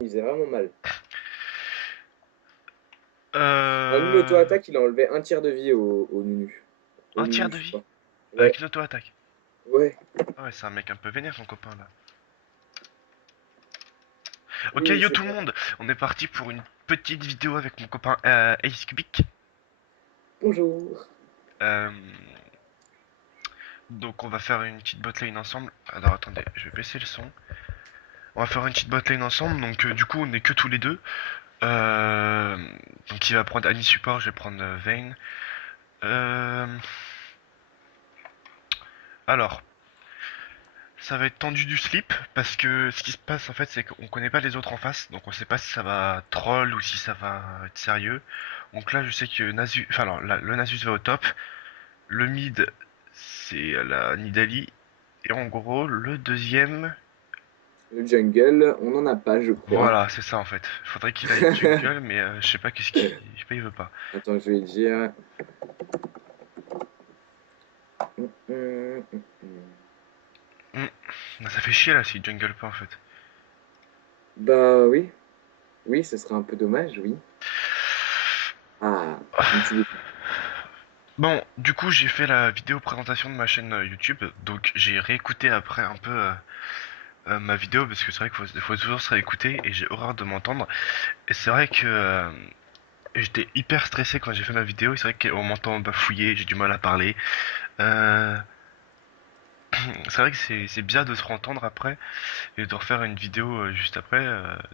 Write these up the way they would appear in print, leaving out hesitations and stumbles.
Il faisait vraiment mal. En une Euh... auto-attaque, il a enlevé un tiers de vie au Nunu. Au Un tiers Nunu, de je vie crois. Ouais, avec une auto-attaque. ouais. Ah ouais, c'est un mec un peu vénère, ton copain là. Ok, Oui, yo c'est tout le vrai. monde, on est parti pour une petite vidéo avec mon copain Ace Cubic. Bonjour. Euh, donc on va faire une petite botlane ensemble. Alors attendez, je vais baisser le son. On va faire une petite botlane ensemble, donc du coup on est que tous les deux. Euh, donc il va prendre Annie Support, je vais prendre Vayne. Euh, alors, ça va être tendu du slip, parce que ce qui se passe en fait c'est qu'on connaît pas les autres en face, donc on sait pas si ça va troll ou si ça va être sérieux. Donc là je sais que Nasus, enfin alors là, le Nasus va au top, le mid c'est la Nidalee, et en gros le deuxième, Le jungle, on n'en a pas, je crois. voilà c'est ça en fait. Faudrait qu'il aille jungle, mais je sais pas qu'est-ce qu'il, je sais pas il veut pas. Attends, je vais dire. Hum. Hmm, ça fait chier là s'il jungle pas en fait. Bah oui. Oui, ce serait un peu dommage, oui. Ah, un petit défi. Bon, du coup, j'ai fait la vidéo présentation de ma chaîne YouTube, donc j'ai réécouté après un peu ma vidéo parce que c'est vrai qu'il faut toujours se réécouter et j'ai horreur de m'entendre. Et c'est vrai que j'étais hyper stressé quand j'ai fait ma vidéo. C'est vrai qu'on m'entend bafouiller, j'ai du mal à parler. Euh, c'est vrai que c'est bizarre de se entendre après et de refaire une vidéo juste après.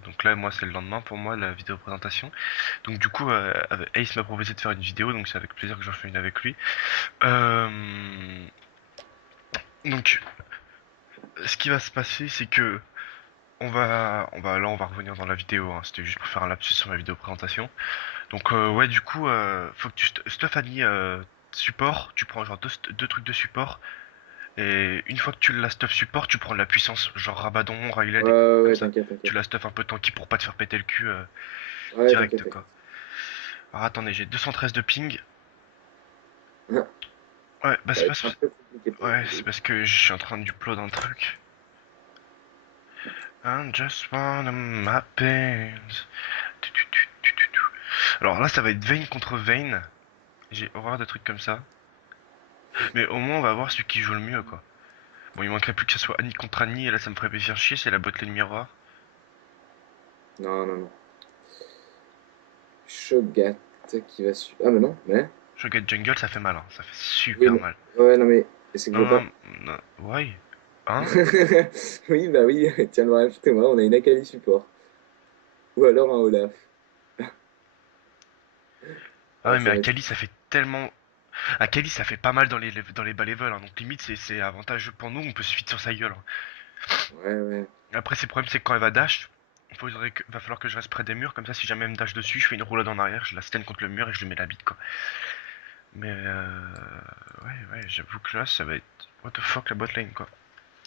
Donc là, moi, c'est le lendemain pour moi la vidéo présentation. Donc du coup, Ace m'a proposé de faire une vidéo, donc c'est avec plaisir que j'en fais une avec lui. Euh, donc ce qui va se passer, c'est que là, on va revenir dans la vidéo, hein. C'était juste pour faire un lapsus sur ma vidéo présentation. Donc, ouais, du coup, faut que tu stuff Annie support. Tu prends genre deux trucs de support. Et une fois que tu la stuff support, tu prends de la puissance, genre Rabadon, Rayleigh, Ouais, des ouais, comme ouais, ça. t'inquiète, Tu t'inquiète. la stuff un peu tanky pour pas te faire péter le cul Ouais, t'inquiète, direct, t'inquiète. quoi. Alors, attendez, j'ai 213 de ping. Ça Ouais, bah va c'est être un parce, peu compliqué pour ouais, vous. c'est parce que je suis en train de upload un truc. I just wanna my pains. Alors là, ça va être Vayne contre Vayne. J'ai horreur de trucs comme ça. Mais au moins, on va voir celui qui joue le mieux, quoi. Bon, il manquerait plus que ce soit Annie contre Annie, et là, ça me ferait plaisir chier, c'est la botlane miroir. Non, non, non. Shogat qui va su. Ah, mais non, mais. Shogun Jungle, ça fait mal, hein. Ça fait Oui, super mais. mal. Ouais, non, mais. C'est que je veux Non, pas. non, non, ouais. Hein? Oui, bah oui, tiens, le rajouter moi, on a une Akali support. Ou alors un Olaf. Ah Ah, ouais, mais ça va être. Akali, ça fait tellement... Akali, ça fait pas mal dans les bas levels, hein. Donc limite, c'est avantageux pour nous, on peut se feed sur sa gueule, hein. Ouais, ouais. Après, c'est le problème, c'est que quand elle va dash, va falloir que je reste près des murs, comme ça, si jamais elle me dash dessus, je fais une roulade en arrière, je la stun contre le mur et je lui mets la bite, quoi. Mais ouais, j'avoue que là, ça va être... What the fuck, la botlane, quoi.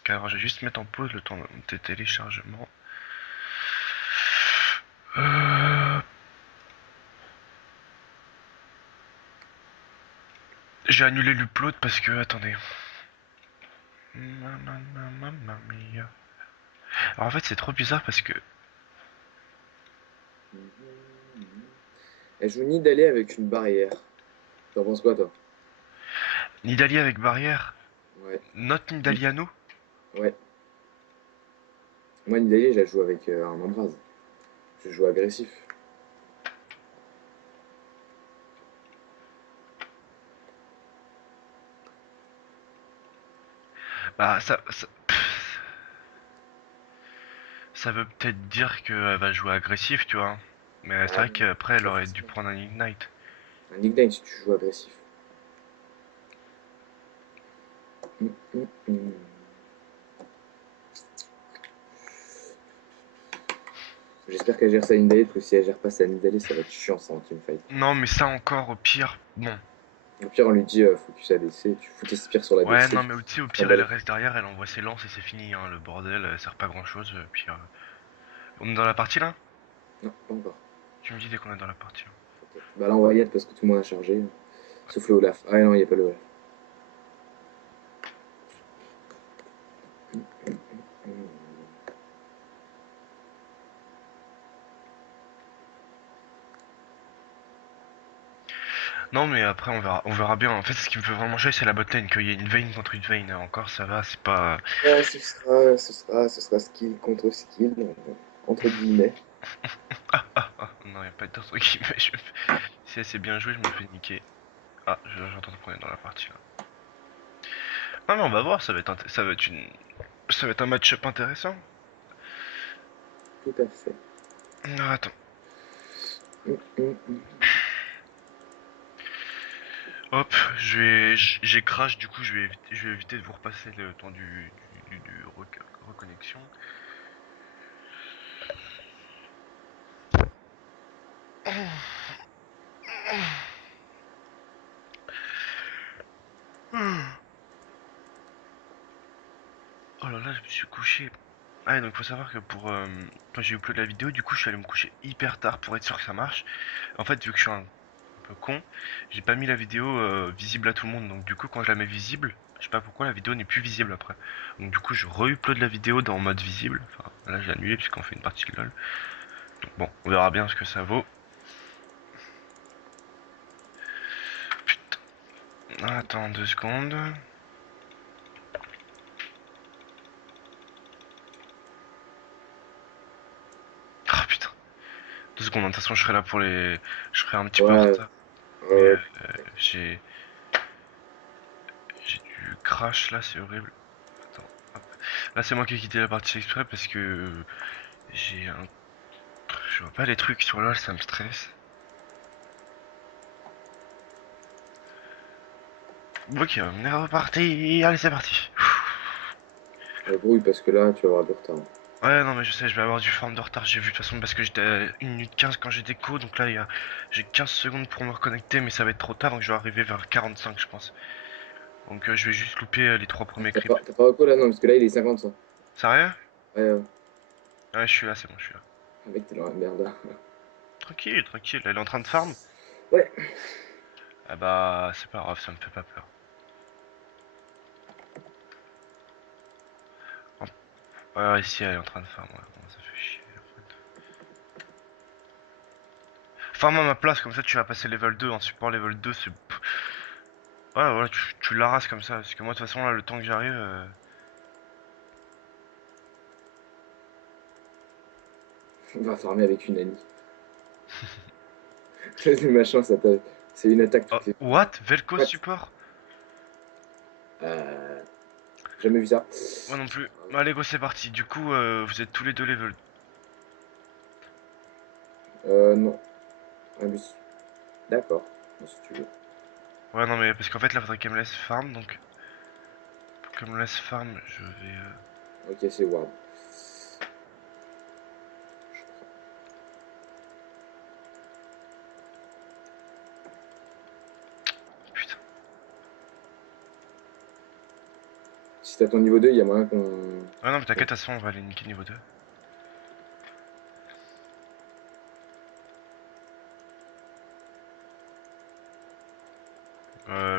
Alors, je vais juste mettre en pause le temps de téléchargement. Euh, J'ai annulé l'upload parce que, attendez. Mamma mia. Alors en fait, c'est trop bizarre parce que Elle joue Nidalee avec une barrière. T'en penses quoi, toi? Nidalee avec barrière, Ouais. notre Ni- Nidalee à nous. Ouais. Moi, Nidalee, je la joue avec un embrase. Je joue agressif. Bah, ça veut peut-être dire qu'elle va jouer agressif, tu vois. Mais c'est Ah, vrai qu'après, elle pas aurait dû forcément. prendre un Ignite. Un nickname si tu joues agressif. Mm. J'espère qu'elle gère sa Nidalee, parce que si elle gère pas sa Nidalee, ça va être chiant ça en teamfight. Non, mais ça encore, au pire, bon. Au pire, on lui dit focus ADC, tu fous tes spires sur la Ouais, DC, non, tu mais tu sais, au t'en pire, bats elle les. reste derrière, elle envoie ses lances et c'est fini, hein. Le bordel, elle sert pas à grand chose. Puis, on est dans la partie là? Non, pas encore. Tu me dis dès qu'on est dans la partie, hein. Ok. Bah là, on va y être parce que tout le monde a chargé. Sauf le Olaf. Ah non, il n'y a pas le Olaf. Non, mais après, on verra bien. En fait, ce qui me fait vraiment chier, c'est la botlane. Qu'il y ait une veine contre une veine. Encore, ça va, c'est pas. Ouais, ce sera skill contre skill, entre guillemets. Non, y a pas d'autre qui me. Si elle s'est bien jouée, je me fais niquer. Ah, j'entends qu'on est dans la partie là. Non, mais on va voir, ça va être ça va être un match-up intéressant. Tout à fait. Ah, attends. Mm. Hop, j'ai crash, du coup, je vais éviter de vous repasser le temps du reconnexion. Oh là là, je me suis couché. Ah, et donc faut savoir que quand j'ai uploadé la vidéo, du coup, je suis allé me coucher hyper tard pour être sûr que ça marche. En fait, vu que je suis un peu con, j'ai pas mis la vidéo visible à tout le monde. Donc du coup, quand je la mets visible, je sais pas pourquoi la vidéo n'est plus visible après. Donc du coup, je re-upload la vidéo dans mode visible. Enfin, là, j'ai annulé puisqu'on fait une partie de LoL. Donc bon, on verra bien ce que ça vaut. Putain, attends 2 secondes. Ah putain, 2 secondes. De toute façon, je serai là pour les. Je serai un petit peu en Ouais, retard. Mais ouais, j'ai j'ai du crash là, c'est horrible. Attends, hop. Là, c'est moi qui ai quitté la partie exprès parce que j'ai un. Je vois pas les trucs sur LoL, ça me stresse. Ok, on est reparti. Allez, c'est parti. grouille parce que là, tu vas avoir du retard. Ouais, non, mais je sais, je vais avoir du forme de retard. J'ai vu de toute façon parce que j'étais à 1 minute 15 quand j'ai déco. Donc là, j'ai 15 secondes pour me reconnecter, mais ça va être trop tard. Donc je vais arriver vers 45, je pense. Donc je vais juste louper les 3 premiers creeps. T'as pas reco là? Non, parce que là, il est 50 ça. Sérieux? Ouais, Ouais, je suis là, c'est bon, je suis là. mec, t'es dans la merde là. Tranquille, tranquille. Elle est en train de farm? Ouais. Ah bah, c'est pas grave, ça me fait pas peur. Ouais, ici, elle est en train de farm. Ouais, bon, ça fait chier. En fait. Farm à ma place, comme ça tu vas passer level 2. En support level 2, c'est. Ouais, voilà, tu l'arrases comme ça. Parce que moi, de toute façon, là, le temps que j'arrive. On va farmer avec une Annie. Le machin, c'est une attaque Oh, toutes les. what? Velko What? support? Jamais vu ça. Moi non plus. Bah, allez, go, c'est parti. Du coup, vous êtes tous les deux level. Non. Ah, d'accord. Bon, si tu veux. Ouais, non, mais parce qu'en fait, là, faudrait qu'elle me laisse farm. Donc, pour qu'elle me laisse farm, je vais. Ok, c'est Ward. Putain. Si t'as ton niveau 2, il y a moyen qu'on. Ouais, non, mais t'inquiète, de toute façon, on va aller niquer niveau 2.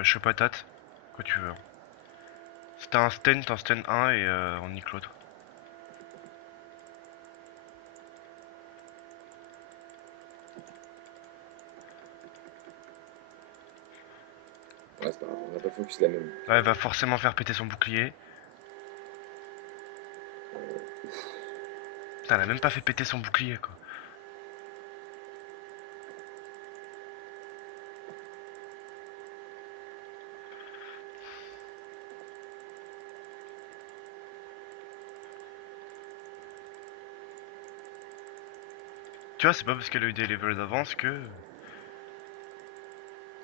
Je suis patate. Quoi tu veux, hein. Si t'as un stun un et on nique l'autre. Ouais, c'est pas grave, on n'a pas focus la même. Ouais, elle va forcément faire péter son bouclier. Putain, elle a même pas fait péter son bouclier, quoi. Tu vois, c'est pas parce qu'elle a eu des levels d'avance que.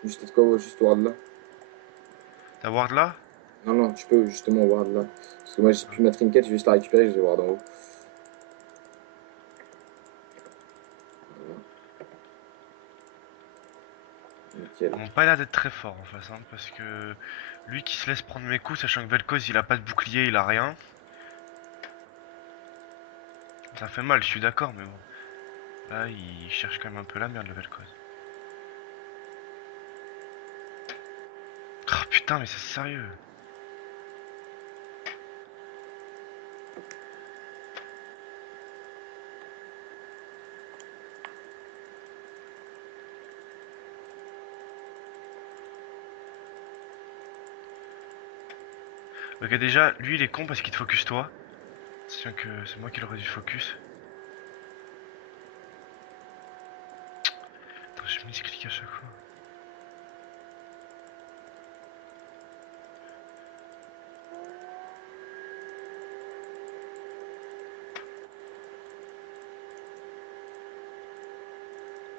Juste quoi, juste Ward là? T'as ward là? Non, non, tu peux justement Ward là. Parce que moi, j'ai plus ma trinket, je vais juste la récupérer, je vais Ward en haut. Voilà, nickel. Ils ont pas l'air d'être très forts en face, hein, parce que lui qui se laisse prendre mes coups, sachant que Vel'Koz il a pas de bouclier, il a rien. Ça fait mal, je suis d'accord, mais bon. Là, il cherche quand même un peu la merde, le Vel'Koz. Oh putain, mais c'est sérieux. Ok, déjà, lui il est con parce qu'il te focus toi. C'est que c'est moi qui l'aurais dû focus. Attends, je misclick à chaque fois.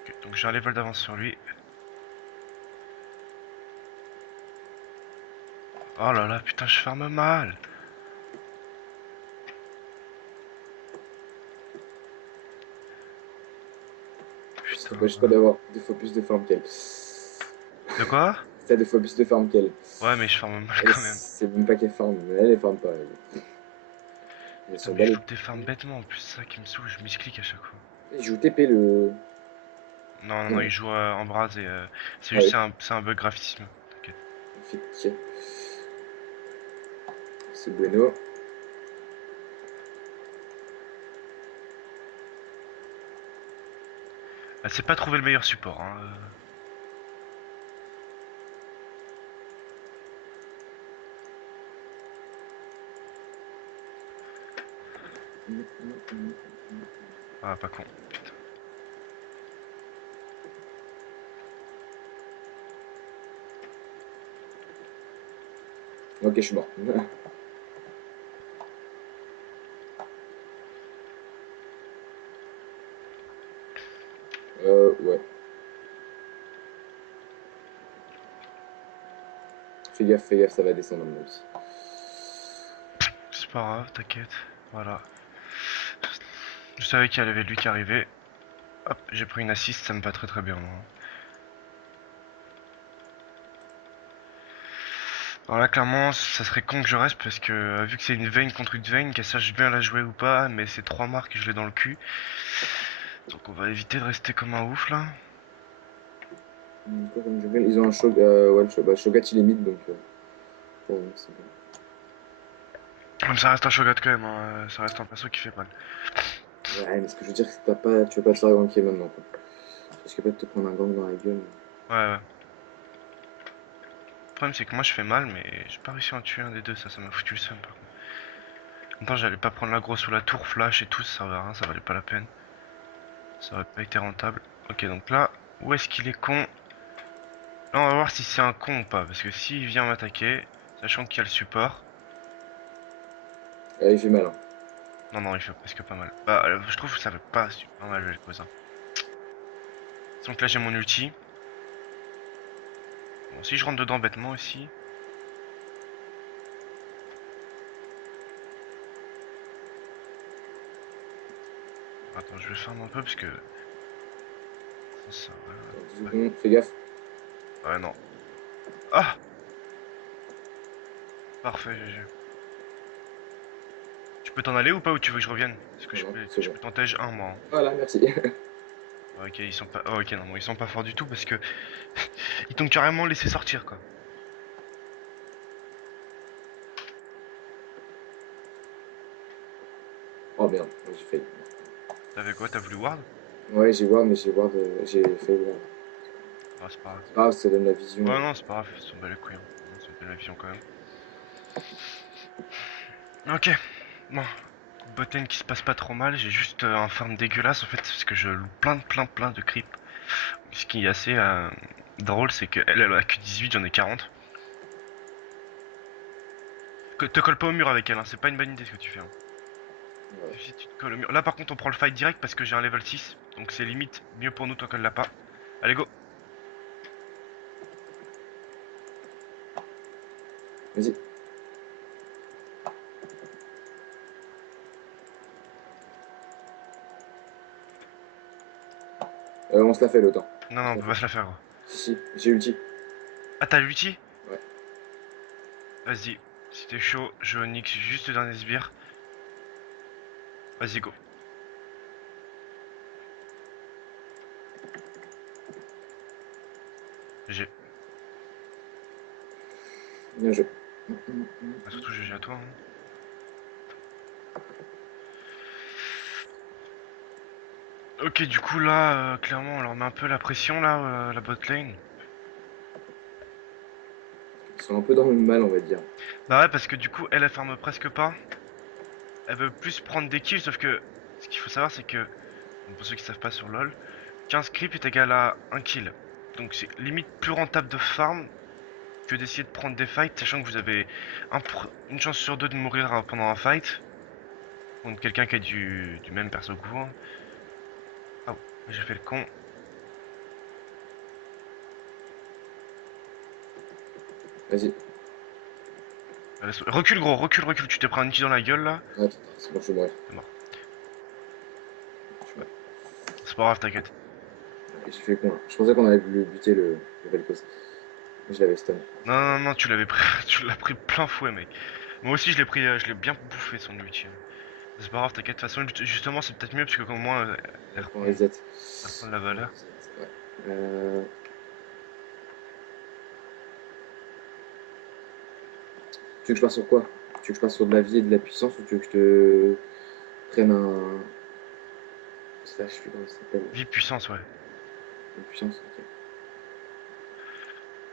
Ok, donc j'ai un level d'avance sur lui. Oh là là, putain, je ferme mal. Ça Putain. t'empêche pas d'avoir deux fois plus de farm qu'elle. De quoi? T'as deux fois plus de farm qu'elle. Ouais, mais je ferme mal Elle, quand même. c'est même pas qu'elle farm, mais elle farm pas. Elle Putain, s'en mais bat il les faut que des farms bêtement en plus, c'est ça qui me saoule, je misclick à chaque fois. couilles. Il joue TP le. Non, non, non, Non. il joue en bras et c'est Ah juste oui, c'est un bug graphisme. T'inquiète. effectivement. C'est bueno. Elle sait pas trouver le meilleur support. Hein. Ah, pas con. Putain. Ok, je suis mort. Ouais. Fais gaffe, ça va descendre moi aussi. C'est pas grave, t'inquiète. Voilà. Je savais qu'il y avait lui qui arrivait. Hop, j'ai pris une assist, ça me va très très bien. Moi. Alors là, clairement, ça serait con que je reste parce que vu que c'est une veine contre une veine, qu'elle sache bien la jouer ou pas, mais c'est 3 marques, je l'ai dans le cul. Donc on va éviter de rester comme un ouf là. Quoi comme jungle. Ils ont un Shogat. Ouais, bah, Shogat il est mid donc. Pour nous, c'est bon. Comme ça reste un Shogat quand même, hein. Ça reste un perso qui fait mal. Ouais, mais ce que je veux dire, c'est que tu vas pas te faire ganker maintenant. Quoi. Je risque pas de te prendre un gank dans la gueule. Ouais, ouais. Le problème c'est que moi je fais mal, mais j'ai pas réussi à en tuer un des deux, ça m'a foutu le seum par contre. Attends, j'allais pas prendre l'aggro sous la tour, flash et tout, ça servait à rien, ça valait pas la peine. Ça aurait pas été rentable. Ok, donc là, où est-ce qu'il est con? Là, on va voir si c'est un con ou pas, parce que s'il vient m'attaquer, sachant qu'il y a le support. Il fait mal. Hein. Non, non, il fait presque pas mal. Bah, je trouve que ça fait pas super mal le cousin. Donc là, j'ai mon ulti. Bon, si je rentre dedans bêtement aussi. Attends, je vais farm un peu parce que. Ça, Attends, 10 ouais. secondes, fais gaffe. Ouais, non. Ah! Parfait, GG. Tu peux t'en aller ou pas ou tu veux que je revienne? Parce que Non, non, c'est je bon. peux t'entège un moi. Hein. Voilà, merci. Ok, ils sont pas. Oh, ok, non, bon, ils sont pas forts du tout parce que. Ils t'ont carrément laissé sortir quoi. Oh merde, ouais, j'ai failli. T'avais quoi? T'as voulu ward? Ouais, j'ai ward, mais j'ai fait ward. Ah, c'est pas grave. C'est pas grave, ça donne la vision. Ouais, non, c'est pas grave, ils sont bas les couilles. Hein. Non, ça me donne la vision quand même. Ok, bon. Botten qui se passe pas trop mal, j'ai juste un farm dégueulasse en fait, parce que je loue plein de creeps. Ce qui est assez drôle, c'est qu'elle elle a que 18, j'en ai 40. Te colle pas au mur avec elle, hein, c'est pas une bonne idée ce que tu fais. Hein. Ouais. Si tu te colles au mur. Là par contre, on prend le fight direct parce que j'ai un level 6, donc c'est limite mieux pour nous tant qu'elle l'a pas. Allez, go! Vas-y. On se la fait le temps. Non, On non, se on la peut fait. pas se la faire, gros. Si, j'ai ulti. Ah, t'as l'ulti? Ouais. Vas-y, si t'es chaud, je nique juste le dernier sbire. Vas-y, go. GG. Bien joué. Ah, surtout GG à toi. Hein. Ok, du coup là, clairement, on leur met un peu la pression là, la bot lane. sont un peu dans le mal, on va dire. Bah ouais, parce que du coup, elle farme presque pas. Elle veut plus prendre des kills, sauf que ce qu'il faut savoir, c'est que, bon, pour ceux qui savent pas sur LoL, 15 creeps est égal à 1 kill. Donc c'est limite plus rentable de farm que d'essayer de prendre des fights, sachant que vous avez une chance sur deux de mourir pendant un fight contre quelqu'un qui a du même perso que vous, hein. Ah, j'ai fait le con. Vas-y. Recule gros, recule, recule, tu t'es pris un outil dans la gueule là. Attends, c'est bon, je vais mourir. T'es mort. Je suis Ouais. mort. C'est pas grave, t'inquiète. J'ai fait con là. Je pensais qu'on allait buter le Vel'Koz. Je l'avais stun. Non, non, non, tu l'avais pris, tu l'as pris plein fouet, mec. Moi aussi, je l'ai pris, je l'ai bien bouffé son ulti, hein. C'est pas grave, t'inquiète. De toute façon, justement, c'est peut-être mieux parce que comme moi, Elle prend reset. elle reprend de la Elle valeur. reset, ouais. Euh, Tu veux que je passe sur quoi? Tu veux que je passe sur de la vie et de la puissance ou tu veux que je te prenne un. Ça, je sais plus comment ça s'appelle. Vie puissance, ouais. Une puissance, ok.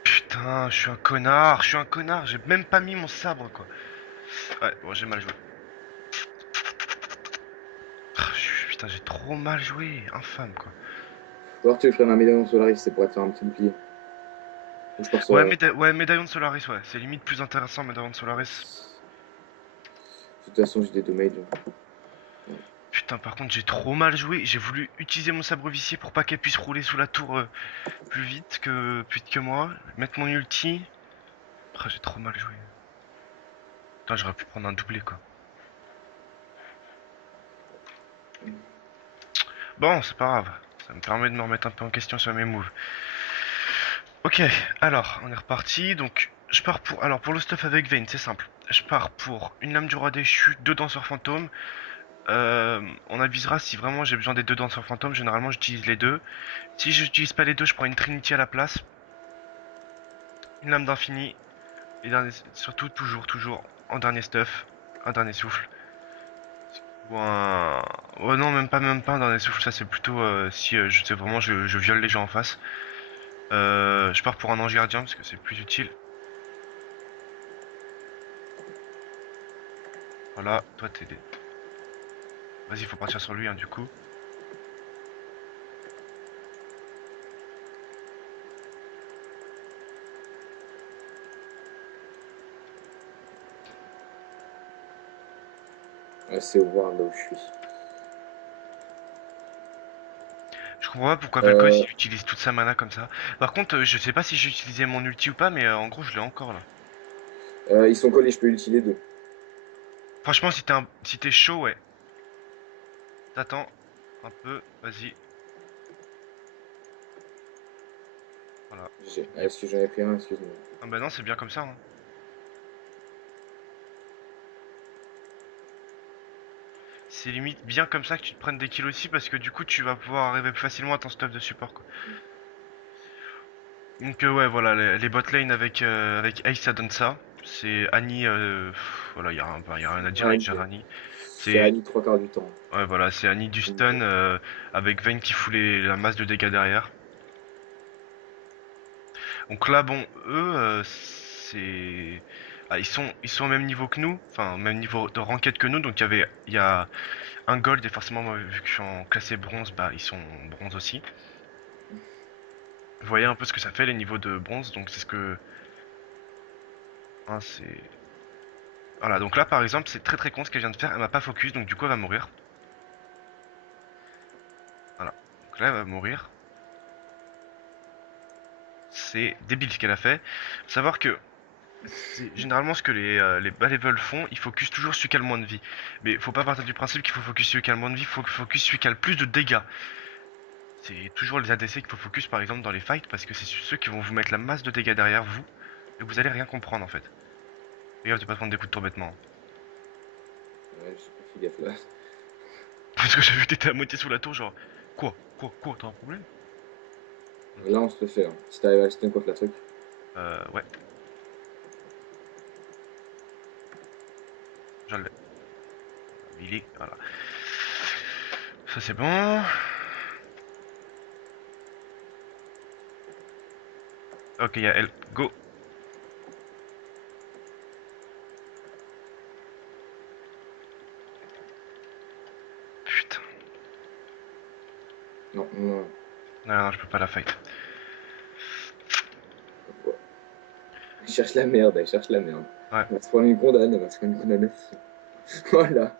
Putain, je suis un connard, je suis un connard. J'ai même pas mis mon sabre, quoi. Ouais, bon, j'ai mal joué. Putain, j'ai trop mal joué. Infâme, quoi. Ou alors tu veux que je prenne un médaillon Solaris, c'est pour te faire un petit bouclier. Ou je pars sur. Ouais, ouais, médaillon de Solaris, ouais. C'est limite plus intéressant, médaillon de Solaris. De toute façon, j'ai des dommages. Putain, par contre, j'ai trop mal joué. J'ai voulu utiliser mon sabre vicié pour pas qu'elle puisse rouler sous la tour plus vite que moi. Mettre mon ulti. Ah, j'ai trop mal joué. Putain, j'aurais pu prendre un doublé, quoi. Bon, c'est pas grave. Ça me permet de me remettre un peu en question sur mes moves. Ok, alors, on est reparti. Donc, je pars pour. Alors, pour le stuff avec Vayne, c'est simple. Je pars pour une lame du roi déchu, deux danseurs fantômes. On avisera si vraiment j'ai besoin des deux danseurs fantômes. Généralement, j'utilise les deux. Si je n'utilise pas les deux, je prends une Trinity à la place. Une lame d'infini. Et surtout, toujours, en dernier stuff. Un dernier souffle. Ou un. Oh non, même pas un dernier souffle. Ça, c'est plutôt si je sais vraiment, je viole les gens en face. Je pars pour un ange gardien parce que c'est plus utile. Voilà, toi t'es. Vas-y, faut partir sur lui, hein, du coup. C'est au voir là où je suis. Je comprends pas pourquoi Vel'Koz Euh, il utilise toute sa mana comme ça. Par contre, je sais pas si j'ai utilisé mon ulti ou pas, mais en gros, je l'ai encore là. Ils sont collés, je peux utiliser deux. Franchement, si t'es chaud, ouais. T'attends un peu, vas-y. Voilà. Y a- Est-ce que j'en ai pris un? Excuse-moi. Ah bah non, c'est bien comme ça, hein. C'est limite bien comme ça que tu te prennes des kills aussi, parce que du coup, tu vas pouvoir arriver plus facilement à ton stuff de support, quoi. Donc ouais, voilà, les bot lane avec Ace, ça donne ça. C'est Annie, voilà, y a rien à dire Ouais, avec Annie. Annie. C'est C'est Annie trois quarts du temps. Ouais, voilà, c'est Annie du Annie, stun avec Vayne qui fout la masse de dégâts derrière. Donc là, bon, eux, c'est. Ah, ils sont au même niveau que nous, enfin, au même niveau de ranked que nous. Donc il y a un gold et forcément, moi, vu que je suis en classé bronze, bah, ils sont bronze aussi. Vous voyez un peu ce que ça fait les niveaux de bronze, donc c'est ce que. Hein, c'est. Voilà, donc là, par exemple, c'est très très con ce qu'elle vient de faire. Elle m'a pas focus, donc du coup, elle va mourir. Voilà. Donc là, elle va mourir. C'est débile ce qu'elle a fait. Faut savoir que c'est généralement ce que les bas level font, ils focus toujours celui qui a le moins de vie. Mais faut pas partir du principe qu'il faut focus celui qui a le moins de vie, faut focus celui qui a le plus de dégâts. C'est toujours les ADC qu'il faut focus par exemple dans les fights parce que c'est ceux qui vont vous mettre la masse de dégâts derrière vous et vous allez rien comprendre en fait. Regarde, tu vas pas prendre des coups de tour bêtement. ouais, j'ai pas fait gaffe là. Parce que j'ai vu que t'étais à moitié sous la tour, genre quoi, t'as un problème? Là, on se le fait. Hein. Si t'arrives à stun contre la truc. Ouais, je l'ai. Il voilà. Ça c'est bon. Ok, il y a elle. Go. Non, non, Non, non, je peux pas la fight. non. Elle cherche la merde, elle cherche la merde. Ouais. Elle va se prendre une condamne, elle va se prendre une condamnation. Voilà.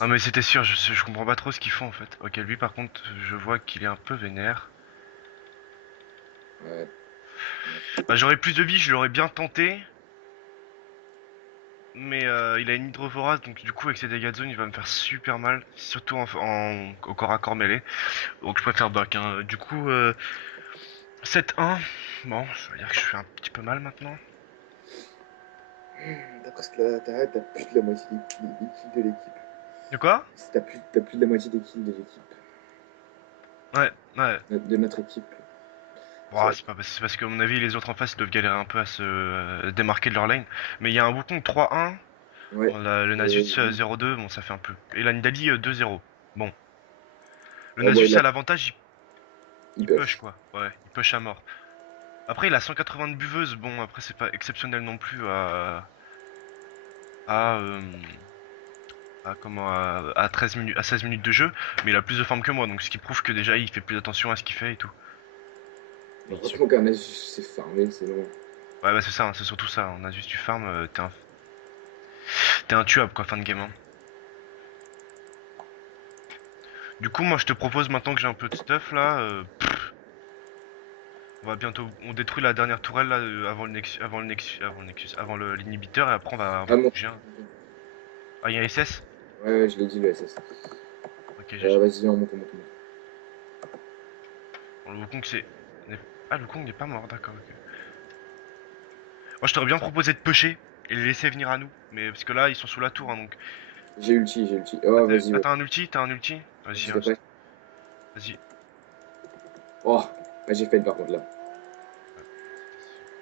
Ah mais c'était sûr, je comprends pas trop ce qu'ils font en fait. Ok, lui par contre, je vois qu'il est un peu vénère. Ouais. Bah, j'aurais plus de vie, je l'aurais bien tenté. Mais il a une hydrophorase, donc du coup avec ses dégâts de zone, il va me faire super mal. Surtout au corps à corps mêlé. Donc je préfère back, hein. Du coup, 7-1. Bon, ça veut dire que je fais un petit peu mal maintenant. T'as presque la... t'as plus de la moitié des kills de l'équipe. De quoi? T'as plus de la moitié des kills de l'équipe. Ouais, ouais. De notre équipe. Bon, c'est parce qu'à mon avis, les autres en face ils doivent galérer un peu à se démarquer de leur lane. Mais il y a un Wukong 3-1. Ouais. Bon, le Nasus 0-2, bon, ça fait un peu. Et la Nidalee 2-0. Bon. Le Oh, bon, Nasus a l'avantage, il il push push. quoi. Ouais, il push à mort. Après, il a 180 de buveuse. Bon, après, c'est pas exceptionnel non plus à, euh, à 13 minutes, à 16 minutes de jeu. Mais il a plus de farm que moi, donc ce qui prouve que déjà il fait plus attention à ce qu'il fait et tout. Et il se- Franchement, quand même, c'est farmé, c'est long. Ouais, bah c'est ça, hein, c'est surtout ça. En Nasus, tu farm, t'es un tuable quoi, fin de game. Hein. Du coup, moi je te propose maintenant que j'ai un peu de stuff là. On détruit la dernière tourelle là avant l'inhibiteur et après on va Ah, mon. bouger. Ah, il y a SS? Ouais, ouais, je l'ai dit, le SS. Ok, GG. Vas-y, on monte, on monte, on monte. Bon, le Wukong c'est. Ah, le Wukong n'est pas mort, d'accord, ok. Moi je t'aurais bien proposé de pusher et les laisser venir à nous. Mais parce que là ils sont sous la tour hein, donc. J'ai ulti, j'ai ulti. Ah, Oh, vas-y, t'as vas-y. un ulti? T'as un ulti? Vas-y, T'es prêt? vas-y. Oh, j'ai fail par contre là.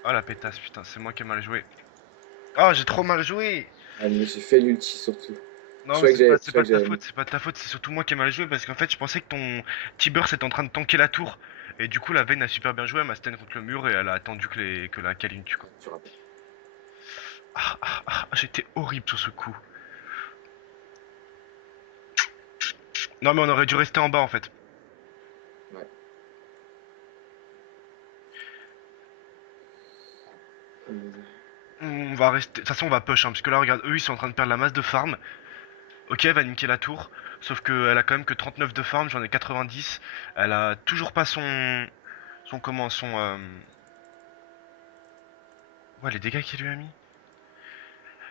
Ah la pétasse, putain, c'est moi qui ai mal joué. Ah, j'ai trop mal joué! Ah, mais j'ai fait l'ulti surtout. Non, mais Je c'est crois pas que de ta j'avais faute, mis. c'est pas de ta faute, c'est surtout moi qui ai mal joué parce qu'en fait, je pensais que ton Tiber était en train de tanker la tour. Et du coup, la Vayne a super bien joué, elle m'a stun contre le mur et elle a attendu que la Kaline tue quoi. Tu rappelles. J'étais horrible sur ce coup. Non, mais on aurait dû rester en bas en fait. Ouais. On va rester. De toute façon, on va push, hein, parce que là, regarde, eux ils sont en train de perdre la masse de farm. Ok, elle va niquer la tour, sauf qu'elle a quand même que 39 de farm, j'en ai 90. Elle a toujours pas son comment, Ouais, les dégâts qu'elle lui a mis.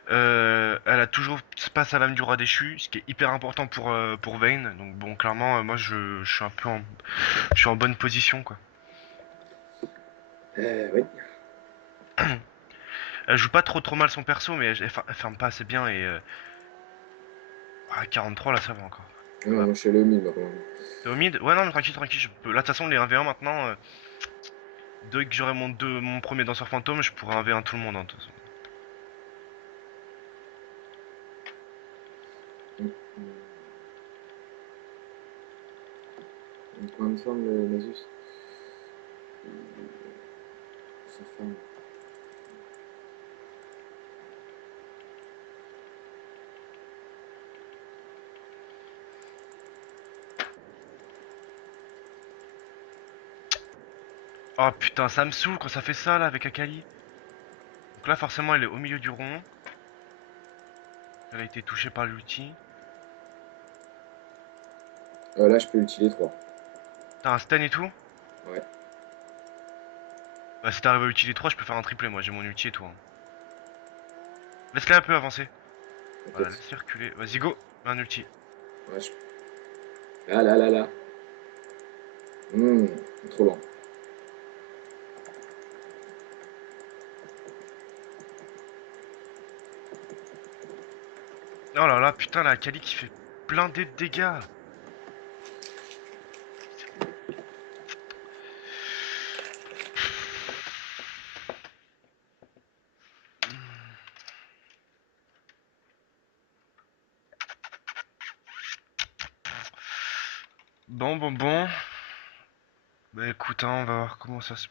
Elle a toujours pas sa lame du roi déchu, ce qui est hyper important pour Vayne. Donc bon, clairement, moi je suis un peu je suis en bonne position quoi. Oui. Elle joue pas trop mal son perso, mais elle ferme pas assez bien et 43 là ça va encore. Ça Non, va. moi je suis allé au mid moi quand même. T'es au mid? Ouais non mais tranquille tranquille, je peux. Là de toute façon les 1v1 maintenant, dès que j'aurai mon premier danseur fantôme, je pourrai 1v1 tout le monde hein, de toute façon. Combien de forme le Nasus? Sa femme. Oh putain, ça me saoule quand ça fait ça là avec Akali. Donc là forcément elle est au milieu du rond. Elle a été touchée par l'ulti. Là je peux utiliser 3. T'as un stun et tout? Ouais. Bah si t'arrives à utiliser 3 je peux faire un triplé moi, j'ai mon ulti et tout. Hein. Laisse-la un peu avancer. Voilà, T'inquiète. laisse-la reculer. Vas-y go, un ulti. Ouais, là, là, là, là. Mmh, trop lent. Oh là là, putain la Akali qui fait plein de dégâts. Bon. Bah écoute, hein, on va voir comment ça se...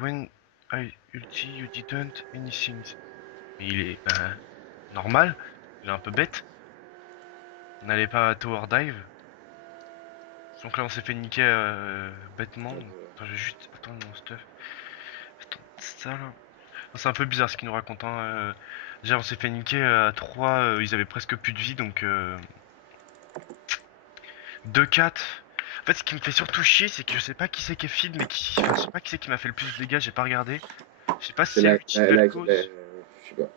When I ulti, you didn't anything. Mais il est normal, il est un peu bête. On n'allait pas à Tower Dive. Donc là, on s'est fait niquer bêtement. Attends, je vais juste attendre mon stuff. Attends, ça là. Non, c'est un peu bizarre ce qu'ils nous racontent. Hein. Déjà, on s'est fait niquer à 3. Ils avaient presque plus de vie. Donc 2-4. En fait, ce qui me fait surtout chier, c'est que je sais pas qui c'est qui est feed, mais qui. Enfin, je sais pas qui c'est qui m'a fait le plus de dégâts. J'ai pas regardé. Je sais pas si C'est c'est l'ulti de Vel'Koz je sais pas.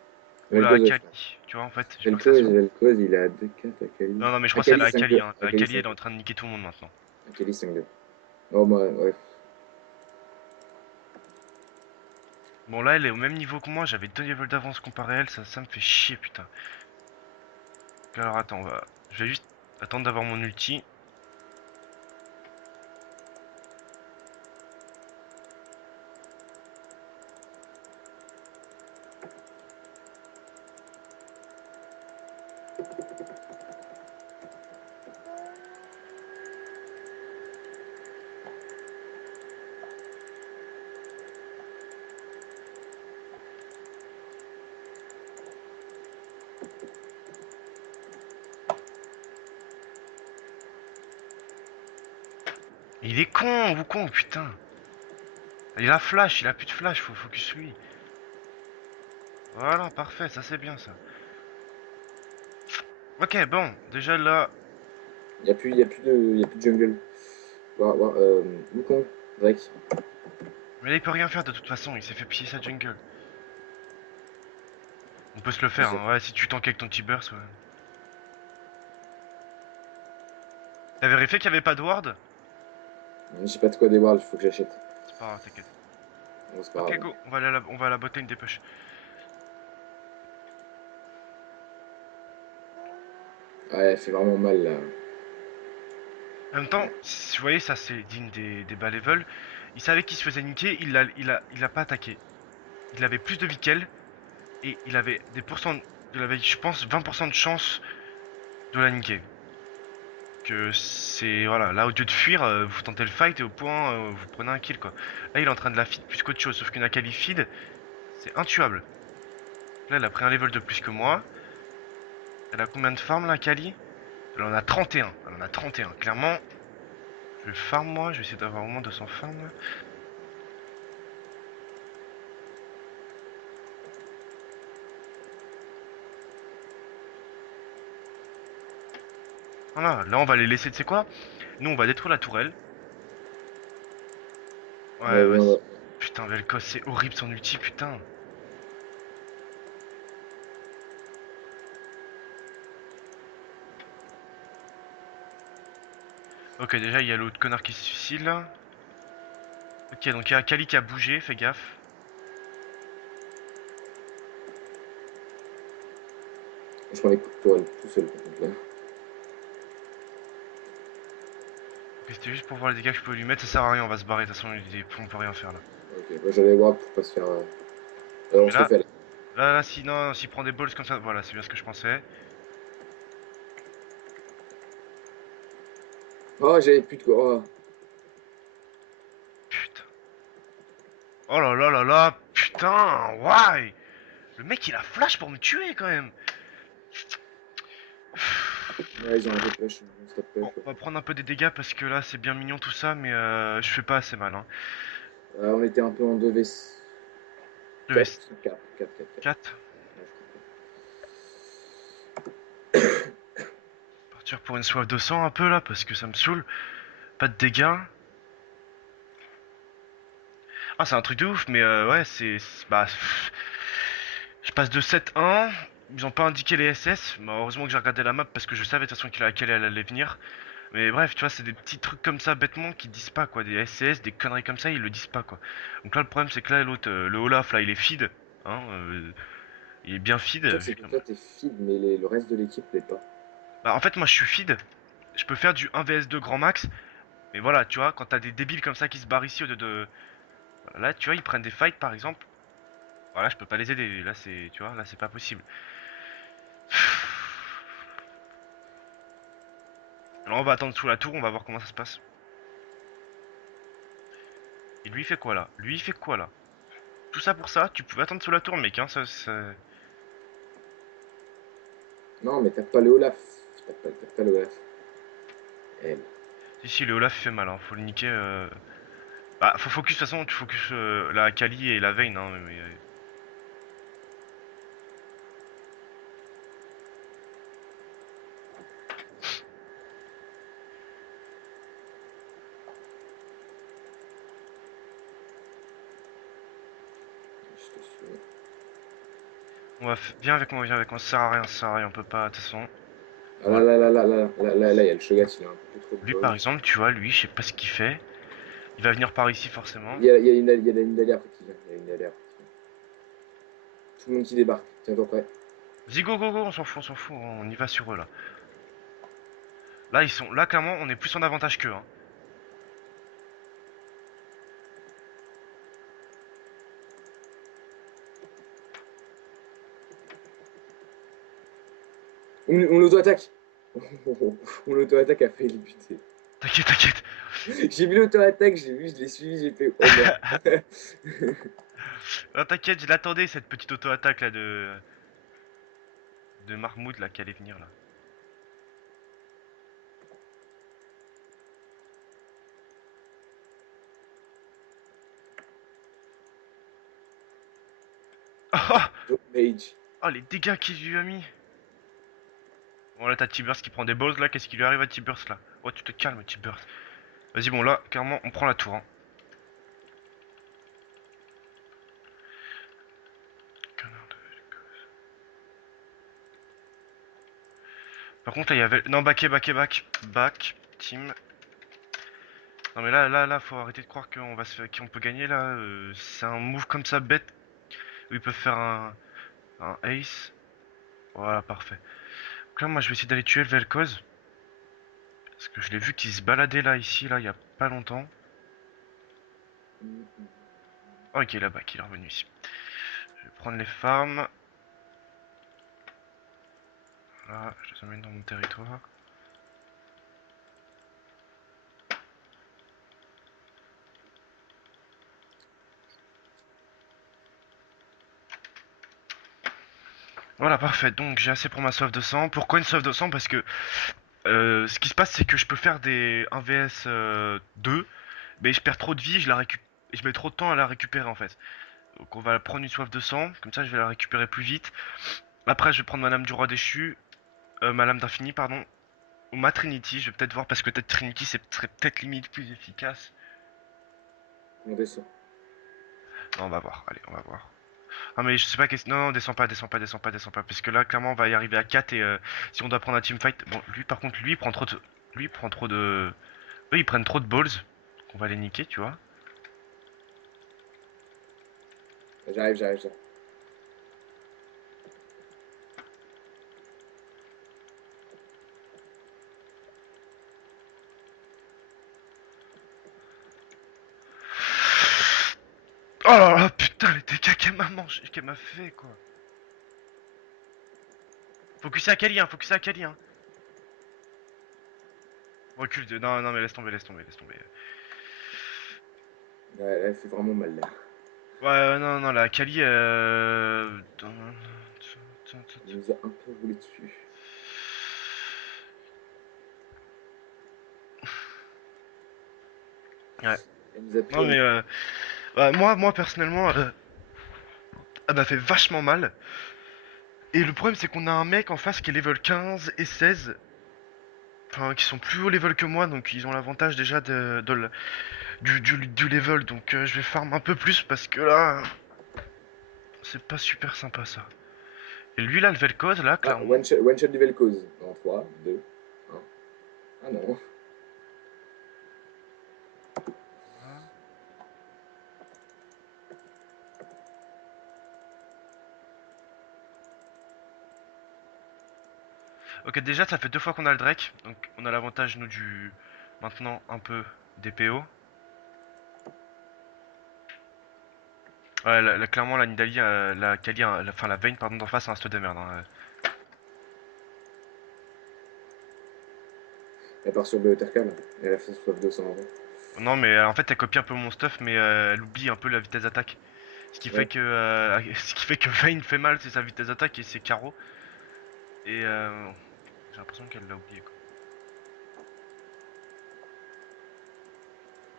ou la Vel'Koz, ouais, je Akali. pense. Tu vois, en fait, j'ai pas que ça soit. Vel'Koz, il est à 2-4, Akali. Non, non, mais je crois que c'est Akali la Akali. 5-2. Hein. La Akali Akali, elle est 5-2. en train de niquer tout le monde maintenant. Akali 5-2. Oh, moi, ouais. Bon, là, elle est au même niveau que moi. J'avais 2 levels d'avance comparé à elle. Ça me fait chier, putain. Alors, attends, je vais juste attendre d'avoir mon ulti. Il est con, ou con, putain. Il a flash, il a plus de flash, faut focus lui. Voilà, parfait, ça c'est bien ça. Ok, bon, déjà là. Il y a plus de jungle. Wukong, Drake. Mais là, il peut rien faire de toute façon, il s'est fait piller sa jungle. On peut se le Je faire, sais, hein. Ouais, si tu tankes avec ton petit burst, ouais. T'as vérifié qu'il y avait pas de ward? je sais pas de quoi des worlds, il faut que j'achète. C'est pas grave, t'inquiète. Bon, c'est pas Ok, grave. go, on va à la botlane dépêche. Ouais, elle fait vraiment mal là. En même temps, si vous voyez, ça c'est digne des bas level. Il savait qu'il se faisait niquer, il a pas attaqué. Il avait plus de vie qu'elle, et il avait des pourcents. Il avait, je pense, 20% de chance de la niquer. Que c'est. Voilà, là au lieu de fuir, vous tentez le fight et au point, vous prenez un kill quoi. Là, il est en train de la feed plus qu'autre chose, sauf qu'une Akali feed, c'est intuable. Là, elle a pris un level de plus que moi. Elle a combien de farm là, Akali? Elle en a 31. Elle en a 31. Clairement, je vais farm moi, je vais essayer d'avoir au moins 200 farm là. Voilà, là on va les laisser, tu sais quoi? Nous on va détruire la tourelle. Ouais, Ouais, ouais, vas-y. ouais. Putain, Vel'Koz, c'est horrible son ulti, putain. Ok, déjà il y a l'autre connard qui se suicide là. Ok, donc il y a Akali qui a bougé, fais gaffe. Je prends les coups de tourelle tout seul par contre là. Ok, c'était juste pour voir les dégâts que je peux lui mettre, ça sert à rien, on va se barrer, de toute façon on peut rien faire là. Ok, moi j'allais voir pour pas se faire. Non On mais se le là, fait là. là, si non, s'il prend des balls comme ça, voilà, c'est bien ce que je pensais. Oh, j'avais plus de quoi. Oh. Putain. Oh là là là là, putain, why? Le mec il a flash pour me tuer quand même. Ouais, ils ont un peu push, un stop push. Bon, Ouais. on va prendre un peu des dégâts parce que là c'est bien mignon tout ça, mais je fais pas assez mal. Hein. On était un peu en 2v 2 4, S 4, 4, 4, 4. 4. Ouais, je crois Partir pour une soif de sang un peu là parce que ça me saoule. Pas de dégâts. Ah, c'est un truc de ouf, mais ouais, bah. Je passe de 7-1. Ils ont pas indiqué les SS. Bah, heureusement que j'ai regardé la map parce que je savais de toute façon qu'elle allait venir. Mais bref, tu vois, c'est des petits trucs comme ça bêtement qui disent pas quoi. Des SS, des conneries comme ça, ils le disent pas quoi. Donc là, le problème c'est que là, l'autre, le Olaf là, il est feed. Hein, il est bien feed. Le truc, c'est que toi t'es feed, mais le reste de l'équipe l'est pas. Bah, en fait, moi je suis feed. Je peux faire du 1vs2 grand max. Mais voilà, tu vois, quand t'as des débiles comme ça qui se barrent ici au lieu de. Voilà, là, tu vois, ils prennent des fights par exemple. Voilà, je peux pas les aider. Là, c'est, tu vois, là, c'est pas possible. Alors, on va attendre sous la tour, on va voir comment ça se passe. Et lui, il fait quoi là? Lui, il fait quoi là? Tout ça pour ça? Tu pouvais attendre sous la tour, mec, hein, ça. Non, mais t'as pas le Olaf. Tape pas le Olaf. Elle. Si, le Olaf il fait mal, hein. Faut le niquer. Bah, faut focus, de toute façon, tu focus la Kali et la Vayne, hein. Je te suis. Viens avec moi, ça sert à rien, ça sert à rien, on peut pas, de toute façon. Ah Voilà. là, il y a le Shogat, il a un peu trop de Lui, par balls. exemple, tu vois, lui, je sais pas ce qu'il fait. Il va venir par ici, forcément. Il y a une Dahlia après qui vient. Il y a une Dahlia après qui vient. Tout le monde qui débarque. Tiens-toi prêt. Vas-y, go, go, go, on s'en fout, on y va sur eux, là. Là, là, clairement, on est plus en avantage qu'eux, hein. On l'auto-attaque. On l'auto-attaque a failli buter. T'inquiète, t'inquiète. J'ai vu l'auto-attaque, je l'ai suivi, j'ai fait oh merde. Ah, t'inquiète, je l'attendais, cette petite auto-attaque, là, de Marmoud, là, qui allait venir, là. Oh, Top Mage. oh, les dégâts qu'il lui a mis. Bon, là, t'as T-Burst qui prend des balls, là. Qu'est-ce qui lui arrive à T-Burst, là? Oh, tu te calmes, T-Burst. Vas-y, bon, là, clairement, on prend la tour, hein. Par contre, là, il y avait... Non, back, team. Non, mais là, faut arrêter de croire qu'on peut gagner, là. C'est un move comme ça, bête, où ils peuvent faire un ace. Voilà, parfait. Donc là, moi, je vais essayer d'aller tuer le Vel'Koz. Parce que je l'ai vu qu'il se baladait, là, ici, là, il y a pas longtemps. Oh, ok, là-bas, qu'il est revenu ici. Je vais prendre les farms. Là, je les emmène dans mon territoire. Voilà, parfait. Donc, j'ai assez pour ma soif de sang. Pourquoi une soif de sang? Parce que ce qui se passe, c'est que je peux faire des 1 vs 2, mais je perds trop de vie, je mets trop de temps à la récupérer en fait. Donc on va prendre une soif de sang, comme ça je vais la récupérer plus vite. Après je vais prendre ma lame du roi déchu, ma lame d'infini pardon, ou ma Trinity, je vais peut-être voir parce que peut-être Trinity serait peut-être limite plus efficace. On descend. Non on va voir, allez on va voir. Ah mais je sais pas qu'est-ce... Non, non, descends pas, parce que là clairement on va y arriver à 4 et si on doit prendre un teamfight... Bon lui par contre lui il prend trop de... Lui il prend trop de... Eux ils prennent trop de balls, donc on va les niquer tu vois. J'arrive. Oh là là, putain, les dégâts qu'elle m'a mangé, qu'elle m'a fait, quoi. Focusez à Kali, hein, focusez à Kali, hein. Recule de... Non, non, mais laisse tomber. Ouais, elle fait vraiment mal là. Ouais, non, non, la Kali, Elle nous a un peu roulé dessus. Ouais. Elle nous a Non, pris. mais, bah, moi, personnellement, elle m'a fait vachement mal. Et le problème, c'est qu'on a un mec en face qui est level 15 et 16. Enfin, qui sont plus haut level que moi, donc ils ont l'avantage déjà du level. Donc je vais farm un peu plus parce que là, c'est pas super sympa ça. Et lui là, le Vel'Koz là, Ah, clairement. one shot du Vel'Koz. En 3, 2, 1. Ah non. Ok, déjà ça fait 2 fois qu'on a le Drake, donc on a l'avantage nous du maintenant un peu des PO. Ouais, clairement la Nidalee, la Kali, enfin la Vayne pardon d'en face, c'est un sto de merde, hein. Elle part sur le Tercal. Elle a fait son soif 200 avant. Non mais en fait elle copie un peu mon stuff, mais elle oublie un peu la vitesse d'attaque. Ce qui fait Ouais. que ce qui fait que Vayne fait mal, c'est sa vitesse d'attaque et ses carreaux. Et J'ai l'impression qu'elle l'a oublié quoi.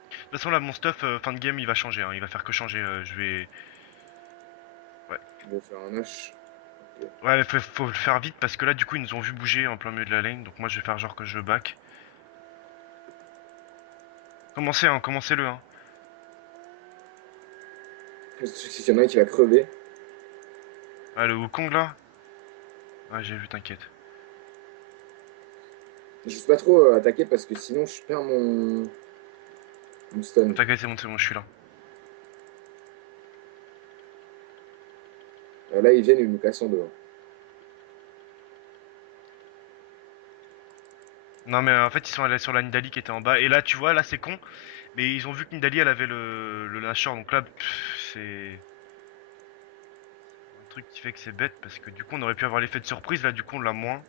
De toute façon là mon stuff fin de game il va changer, hein. Il va faire que changer. Je vais. Ouais. Je vais faire un H. Ok. Ouais, mais faut le faire vite parce que là du coup ils nous ont vu bouger en plein milieu de la lane. Donc moi je vais faire genre que je back. Commencez hein, commencez-le hein. Le truc, c'est qu'il y en a un qui va crever. Ah le Wukong là. Ouais j'ai vu t'inquiète. Je sais pas trop attaquer parce que sinon je perds mon stun. T'inquiète c'est bon je suis là. Là, ils viennent, ils nous cassent en dehors. Non mais en fait ils sont allés sur la Nidalee qui était en bas. Et là tu vois là c'est con. Mais ils ont vu que Nidalee elle avait le Nashor. Donc là c'est un truc qui fait que c'est bête. Parce que du coup on aurait pu avoir l'effet de surprise. Là du coup on l'a moins.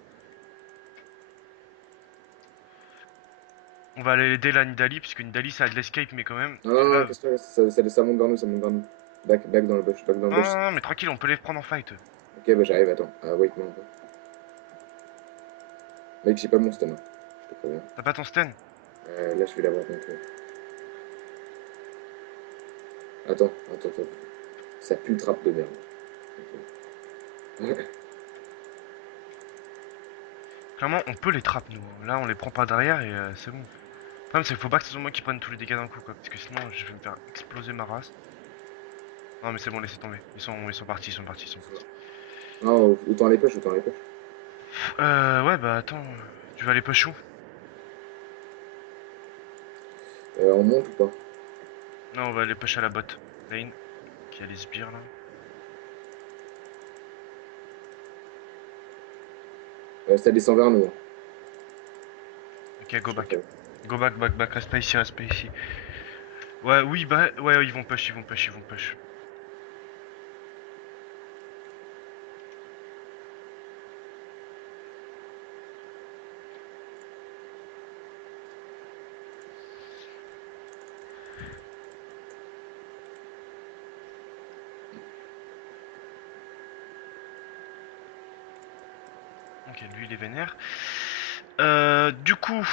On va aller aider la Nidalee. Puisque Nidalee ça a de l'escape mais quand même. Non, non, non, Là. casse-toi, ça monte vers nous, ça monte vers nous. Back dans le bush, back dans le Non, bush. non, non mais tranquille on peut les prendre en fight. Ok, bah j'arrive, attends. Ah, wait, non. Mec, j'ai pas mon stun, hein. Je te préviens. T'as pas ton stun? Là, je vais l'avoir, donc. Attends. Ça pue le trap de merde. Ok. Clairement on peut les trapper nous, hein. Là on les prend pas derrière et c'est bon. Le problème c'est qu'il faut pas que ce soit moi qui prenne tous les dégâts d'un coup quoi. Parce que sinon je vais me faire exploser ma race. Non mais c'est bon laissez tomber. Ils sont partis, ils sont partis, ils sont partis. Non, autant les push, autant les push. Ouais bah attends. Tu vas aller push où? On monte ou pas? Non on va aller push à la bot lane. Qui a les sbires là. Ça descend vers nous, hein. Ok go Je te back. préviens. Go back, back, back, reste pas ici, reste pas ici. Ouais oui bah ouais ils vont push, ils vont push, ils vont push. Ok lui il est vénère. Du coup.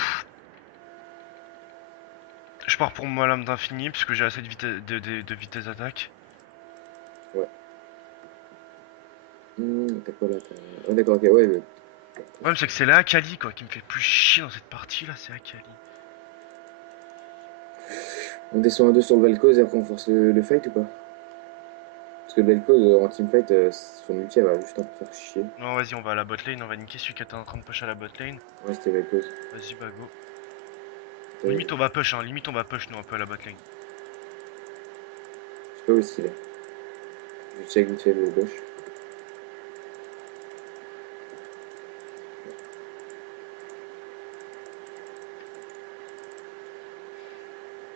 Je pars pour ma lame d'infini parce que j'ai assez de vitesse de vitesse d'attaque. Ouais. T'as quoi là? Ah, d'accord, ok, ouais. Le problème c'est que c'est la Akali quoi qui me fait plus chier dans cette partie là, c'est Akali. On descend à deux sur le Vel'Koz et après on force le fight ou pas? Parce que le Vel'Koz en teamfight, son ulti elle va juste un peu faire chier. Non vas-y on va à la bot lane, on va niquer celui qui était en train de push à la bot lane. Ouais, c'était Vel'Koz. Vas-y bah go. Je Limite on va push hein, limite on va push nous un peu à la bot lane. sais pas où est-ce qu'il est. Je check vite fait le bush.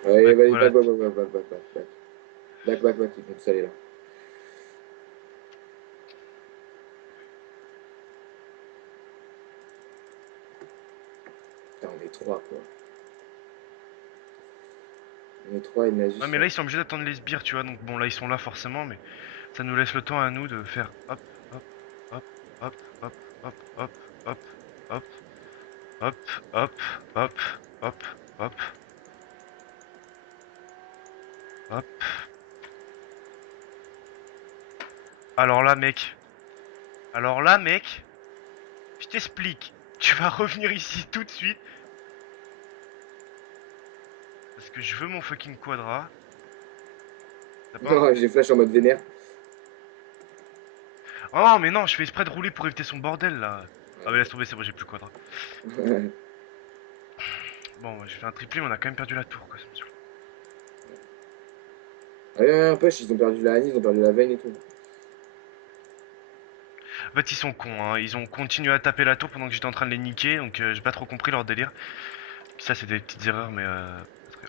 Back Allez, vas-y, voilà. Back, ils vont tous aller là. Putain, on est trois quoi. On est trois et Nasus. Ouais mais là ils sont obligés d'attendre les sbires tu vois, donc bon là ils sont là forcément mais ça nous laisse le temps à nous de faire hop, hop, hop, hop, hop, hop, hop, hop, hop, hop, hop, hop, hop, hop, hop. Alors là mec, alors là mec, je t'explique. Tu vas revenir ici tout de suite. Parce que je veux mon fucking quadra. T'as pas un... Non, j'ai flash en mode vénère. Oh mais non, je fais exprès de rouler pour éviter son bordel là. Ah mais laisse tomber, c'est bon, j'ai plus le quadra. Bon, j'ai fait un triplé, mais on a quand même perdu la tour quoi, ça me saoule. Allez, un push, ils ont perdu la Annie, ils ont perdu la veine et tout. En fait, ils sont cons, hein. Ils ont continué à taper la tour pendant que j'étais en train de les niquer, donc j'ai pas trop compris leur délire. Puis ça, c'est des petites erreurs, mais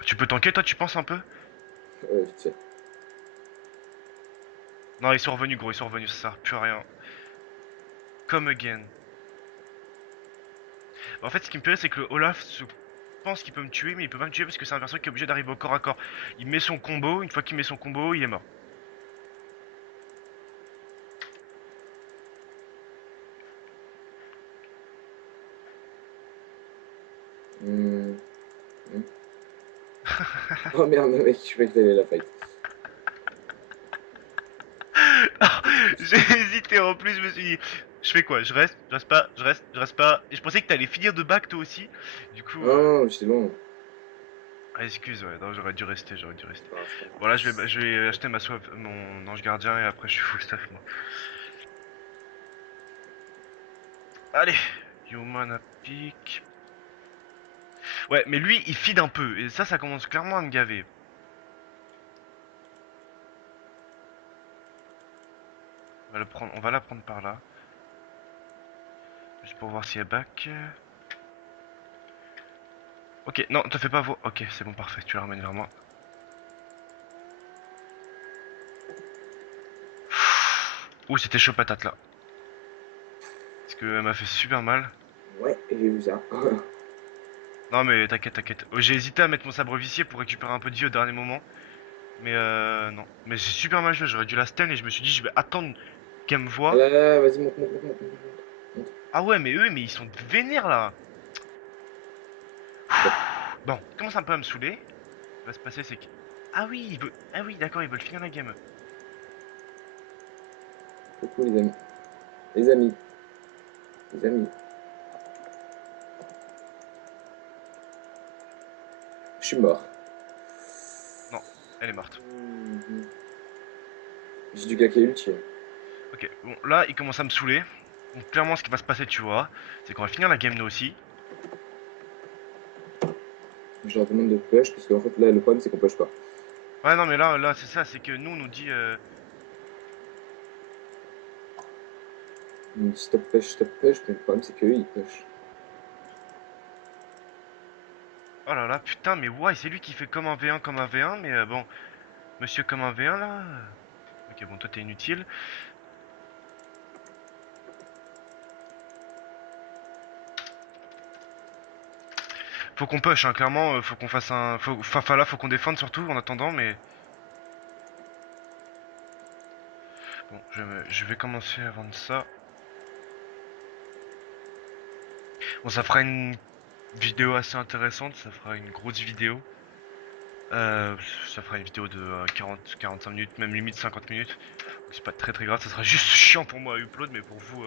tu peux tanker toi, tu penses un peu? Vite fait. Non, ils sont revenus, gros, ils sont revenus, ça sert plus à rien. Come again. En fait, ce qui me plaît, c'est que Olaf pense qu'il peut me tuer, mais il peut pas me tuer parce que c'est un perso qui est obligé d'arriver au corps à corps. Il met son combo, une fois qu'il met son combo, il est mort. Hmm. Hmm. Oh merde, mec, je croyais que t'allais la fight. J'ai hésité en plus, je me suis dit, je fais quoi? Je reste pas, je reste pas. Et je pensais que t'allais finir de back toi aussi. Du coup, Non, j'étais loin. ah, excuse, ouais, non, j'aurais dû rester, j'aurais dû rester. Ah, c'est pas grave. Bon, là, je vais acheter ma soif, mon ange gardien et après, je suis full staff, moi. Allez, Human à pique. Ouais, mais lui, il feed un peu. Et ça commence clairement à me gaver. On va la prendre par là. Juste pour voir s'il y a back. Ok, non, te fais pas voir. Ok, c'est bon, parfait, tu la ramènes vers moi. Ouh, c'était chaud patate là. Parce qu'elle m'a fait super mal. Ouais, j'ai vu ça. Non, mais t'inquiète, t'inquiète. J'ai hésité à mettre mon sabre vicié pour récupérer un peu de vie au dernier moment. Mais non. Mais j'ai super mal joué, j'aurais dû la stun et je me suis dit, je vais attendre qu'elle me Ah voie. là là, vas-y, monte. Monte. Ah ouais, mais eux, mais ils sont vénères là. Stop. Bon, il commence un peu à me saouler. Ce qui va se passer, c'est que. Ah oui, ah oui, d'accord, ils veulent finir la game. Coucou les amis. Les amis. Les amis. Je suis mort. Non, elle est morte. Mhm. J'ai dû claquer ulti. Ok, bon, là, il commence à me saouler. Donc, clairement, ce qui va se passer, tu vois, c'est qu'on va finir la game nous aussi. Je leur demande de push parce qu'en fait là le problème c'est qu'on push pas. Ouais, non, mais là, c'est ça, c'est que nous, on nous dit. Ils me disent stop push, mais le problème c'est qu'eux ils push. Oh là là, putain, mais ouais, c'est lui qui fait comme un V1, mais bon, monsieur comme un V1 là. Ok, bon, toi t'es inutile. Faut qu'on push, hein, clairement, faut qu'on fasse un. Enfin, là, faut qu'on défende surtout en attendant, mais. Bon, je vais commencer avant de ça. Bon, ça fera une vidéo assez intéressante, ça fera une grosse vidéo. Euh, Ça fera une vidéo de 45 minutes, même limite 50 minutes. Donc c'est pas très très grave, ça sera juste chiant pour moi à upload, mais pour vous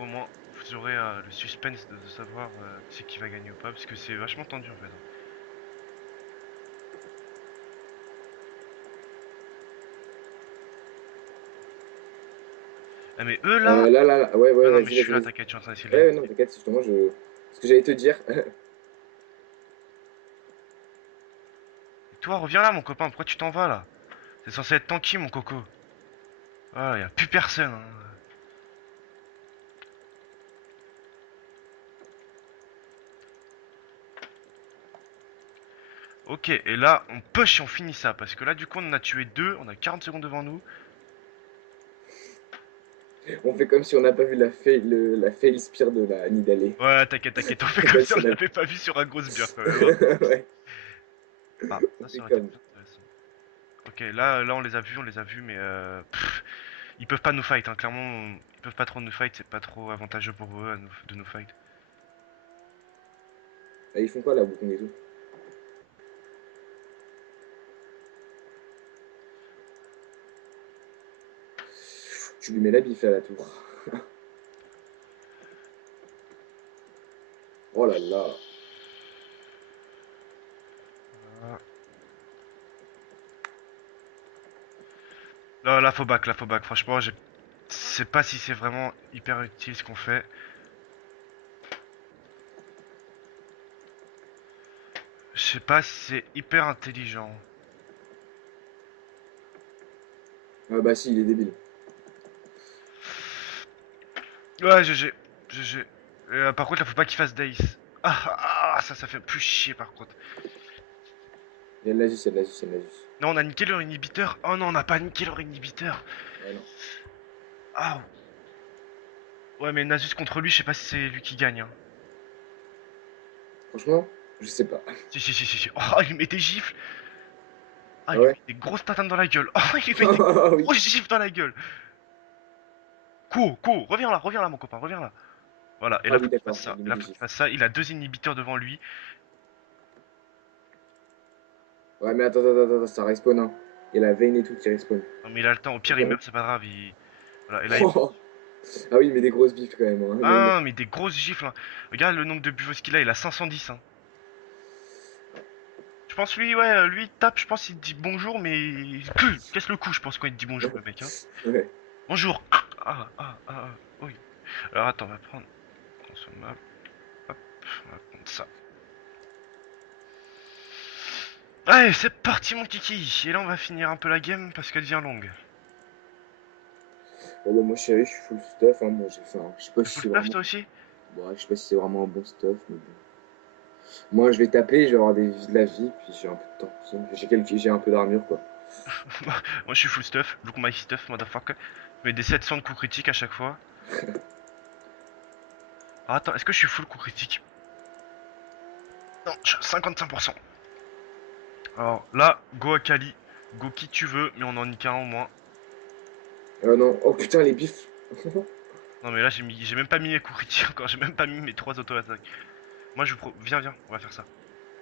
au moins, vous aurez le suspense de savoir qui c'est qui va gagner ou pas, parce que c'est vachement tendu en fait, hein. Ah mais eux là... Ouais, Ah non mais je vas-y, suis vas-y, là, vas-y. t'inquiète, je suis en train d'essayer de les... Ouais, non, t'inquiète, justement, je. Ce que j'allais te dire. Et toi, reviens là mon copain, pourquoi tu t'en vas là? C'est censé être tanky mon coco. Ah, y a plus personne, hein. Ok, et là, on push et on finit ça, parce que là du coup on en a tué deux, on a 40 secondes devant nous. On fait comme si on n'a pas vu la fail spire de la Nidalée. Ouais, t'inquiète, t'inquiète, on fait comme Comme si si on on a. l'avait pas vu sur un gros sbire quand même, hein. Ouais, Ah, ça, on ça fait aurait été comme. plus intéressant. Ok, là on les a vus, mais ils peuvent pas nous fight, hein. Clairement, ils peuvent pas trop nous fight, c'est pas trop avantageux pour eux de nous fight. Ah, ils font quoi là, Wukong et tout? Tu lui mets la bif à la tour. Oh là là. Ah. Là, faut back. Franchement, je sais pas si c'est vraiment hyper utile ce qu'on fait. Je sais pas si c'est hyper intelligent. Ah bah si, il est débile. Ouais, GG. GG. Par contre, là, faut pas qu'il fasse Dace. Ça fait plus chier par contre. Il y a de l'Asus, il y a de l'Asus, il y a de l'Asus. Non, on a niqué leur inhibiteur. Oh non, on n'a pas niqué leur inhibiteur. Ouais, non. Ah, ouais, mais Nasus contre lui, je sais pas si c'est lui qui gagne, hein. Franchement, je sais pas. Si. Oh, il lui met des gifles. Ah, Ah il lui ouais? met des grosses tatanes dans la gueule. Oh, il lui met des Ah oui. grosses gifles dans la gueule. Cours, reviens là, mon copain, reviens là. Voilà, et Ah là oui, faut qu'il d'accord, fasse il ça. a mis Là des faut qu'il gifs. fasse ça. Il a 2 inhibiteurs devant lui. Ouais, mais attends, ça respawn, hein. Il y a la veine et tout qui respawn. Non mais il a le temps. Au pire il Regarde. meurt, c'est pas grave. Voilà, et là il... Ah oui, il met des grosses bifs quand même, hein. Ah mais des grosses gifles, hein. Regarde le nombre de buffos qu'il a, il a 510, hein. Je pense lui, ouais, lui il tape, je pense il te dit bonjour, mais casse le cou, je pense quand il te dit bonjour le mec, hein. Ouais. Bonjour. Oui. Alors attends, on va prendre consommable. Hop, on va prendre ça. Allez, c'est parti mon kiki. Et là on va finir un peu la game parce qu'elle devient longue. Bon, bah, moi, je suis full stuff, hein. Bon, j'ai fait je sais pas T'as si full c'est stuff vraiment. toi aussi? Bon, je sais pas si c'est vraiment un bon stuff, mais bon. Moi, je vais taper, je vais avoir de la vie, puis j'ai un peu de temps. J'ai un peu d'armure, quoi. Moi je suis full stuff. Look my stuff, motherfucker. Je mets des 700 de coups critiques à chaque fois. Ah, attends, est-ce que je suis full coup critique? Non, je suis à 55%. Alors là, go Akali. Go qui tu veux, mais on en nique un au moins. Non, oh putain, les bifs. Non mais là j'ai même pas mis mes coups critiques encore, j'ai même pas mis mes 3 auto-attaques. Moi viens, on va faire ça.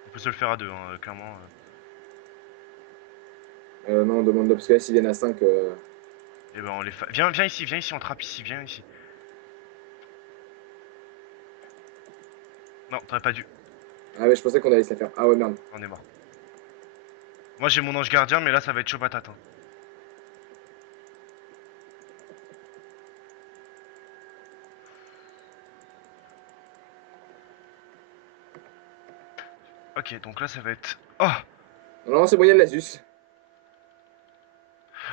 On peut se le faire à deux, hein, clairement. Non, on demande parce que là, s'ils viennent à 5. Et ben on les fait. Viens ici, on trappe ici, viens ici. Non, t'aurais pas dû. Ah, ouais, je pensais qu'on allait se la faire. Ah, ouais, merde. On est mort. Moi j'ai mon ange gardien, mais là ça va être chaud patate, hein. Ok, donc là ça va être. Oh. Non, c'est bon, il y a de l'Asus.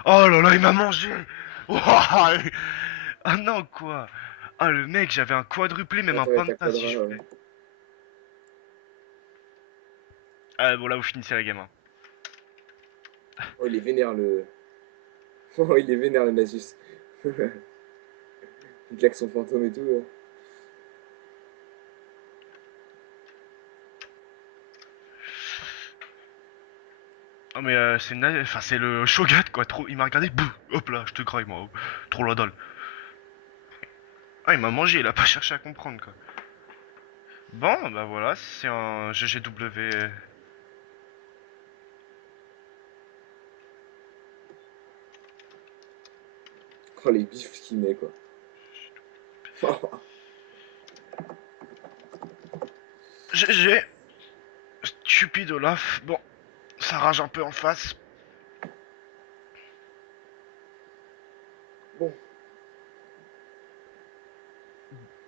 Oh là là, il m'a mangé. Ouah. Ah non, quoi. Ah le mec, j'avais un quadruplé, même un Attends, avec la penta si quadra. je voulais. Ah bon là vous finissez la game, hein. Oh, il est vénère le. Oh, il est vénère le Nasus. Il claque son fantôme et tout. Oh mais enfin c'est le Shogat quoi, trop. Il m'a regardé, bouh, hop là, je te graille moi, oh. Trop la dalle. Ah il m'a mangé, il a pas cherché à comprendre quoi. Bon bah voilà, c'est un GGW. Oh, les bifs qu'il met, quoi. GG, stupide Olaf. Bon, ça rage un peu en face. Bon,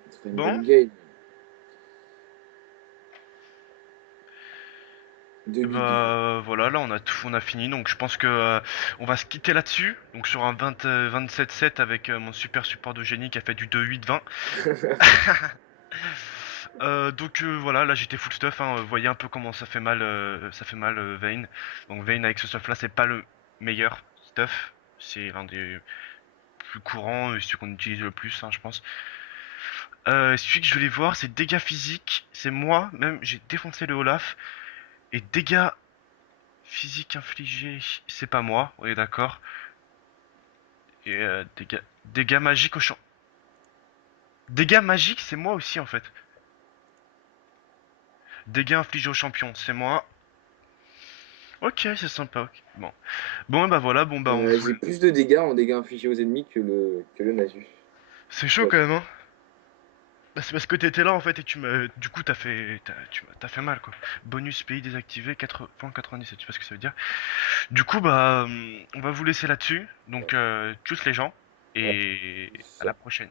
ça fait une Bon, bonne game. 2 8 bifs. bah voilà, là on a fini, donc je pense que on va se quitter là-dessus. Donc sur un 27-7 avec mon super support de génie qui a fait du 2-8-20. Donc voilà, là j'étais full stuff, hein. Vous voyez un peu comment ça fait mal Vayne. Donc Vayne avec ce stuff là, c'est pas le meilleur stuff, c'est l'un des plus courants, celui qu'on utilise le plus, hein, je pense. Celui que je voulais voir, c'est dégâts physiques. C'est moi, même j'ai défoncé le Olaf. Et dégâts physiques infligés, c'est pas moi, on est d'accord. Et dégâts magiques au champ. Dégâts magiques, c'est moi aussi en fait. Dégâts infligés au champion, c'est moi. Ok, c'est sympa. Ok. Bon bah voilà, bon bah on J'ai vous. plus de dégâts en dégâts infligés aux ennemis que le Nasus. C'est chaud quand même, hein. Bah, c'est parce que t'étais là en fait et tu m'as. Du coup, t'as fait mal quoi. Bonus pays désactivé 4,97, tu sais pas ce que ça veut dire. Du coup, bah, on va vous laisser là-dessus. Donc, tous les gens. Ouais, Et à ça. la prochaine.